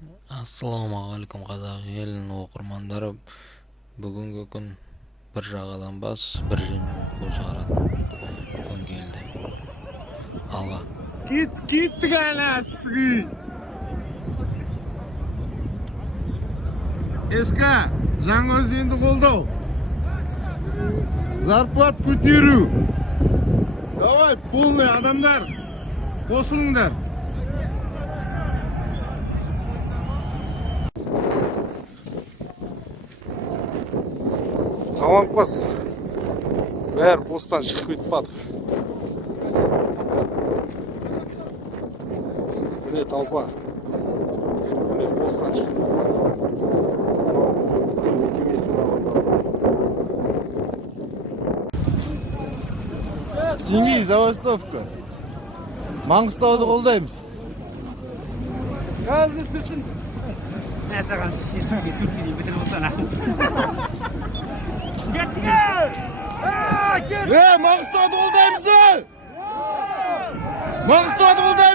Ассалаумағалейкум қазақ елінің оқырмандары. Бүгінгі күн бір жағадан бас, бір женең қол шығаратын күн келді. Алға. Кеттік әлі сізгі. Ескі, жаңа өзенді қолдау. Зарплат көтеру. Давай, полный адамдар, қосылыңдар. Қаманқас бәрі бостан шығып кетіп бадық. Міне талпа. Міне бостан шығып кетіп бадық. Теңгей забастовка. Маңғыстауды қолдаймыз. Газы сүрсін. Мен саған шешімге түркідей бітіріп отырсана. Маңғыстауды қолдаймыз! Маңғыстауды қолдаймыз!